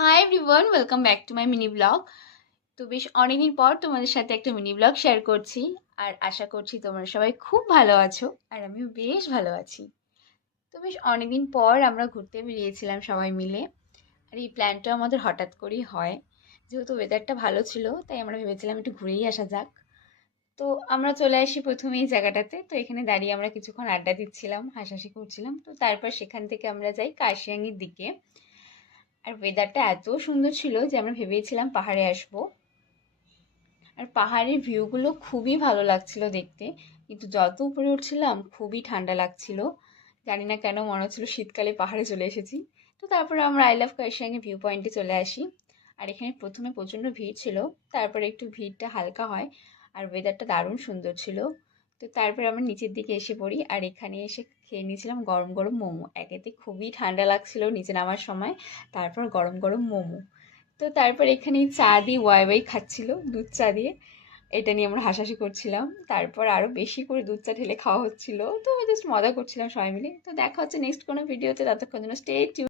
Hi everyone, welcome back to my mini blog. তো বেশ অনেকদিন পর তোমাদের সাথে একটা মিনি ব্লগ শেয়ার করছি। আর আশা করছি তোমরা সবাই খুব ভালো আছো, আর আমিও বেশ ভালো আছি। তো বেশ অনেকদিন পর আমরা ঘুরতে বেরিয়েছিলাম সবাই মিলে। আর এই প্ল্যানটা আমাদের হঠাৎ করেই হয়, যেহেতু ওয়েদারটা ভালো ছিল তাই আমরা ভেবেছিলাম একটু ঘুরেই আসা যাক। তো আমরা চলে আসি প্রথমে এই জায়গাটাতে। তো এখানে দাঁড়িয়ে আমরা কিছুক্ষণ আড্ডা দিচ্ছিলাম, হাসাহাসি করছিলাম। তো তারপর সেখান থেকে আমরা যাই কার্শিয়াঙের দিকে। আর ওয়েদারটা এত সুন্দর ছিল যে আমরা ভেবেছিলাম পাহাড়ে আসবো। আর পাহাড়ের ভিউগুলো খুবই ভালো লাগছিল দেখতে, কিন্তু যত উপরে উঠছিলাম খুবই ঠান্ডা লাগছিল। জানি না কেন মনে হচ্ছিল শীতকালে পাহাড়ে চলে এসেছি। তো তারপরে আমরা আই লাভ কার্শিয়াঙের ভিউ পয়েন্টে চলে আসি। আর এখানে প্রথমে প্রচণ্ড ভিড় ছিল, তারপরে একটু ভিড়টা হালকা হয়। আর ওয়েদারটা দারুণ সুন্দর ছিল। তো তারপরে আমরা নিচের দিকে এসে পড়ি, আর এখানে এসে খেয়ে নিয়েছিলাম গরম গরম মোমো। একেতে খুবই ঠান্ডা লাগছিল নিচে নামার সময়, তারপর গরম গরম মোমো। তো তারপর এখানে চা দিয়ে ওয়াই ওয়াই খাচ্ছিল, দুধ চা দিয়ে। এটা নিয়ে আমরা হাসাহাসি করছিলাম। তারপর আরো বেশি করে দুধ চা ঢেলে খাওয়া হচ্ছিল। তো জাস্ট মজা করছিলাম সবাই মিলে। তো দেখা হচ্ছে নেক্সট কোনো ভিডিওতে, ততক্ষণ জন্য স্টে টিউন।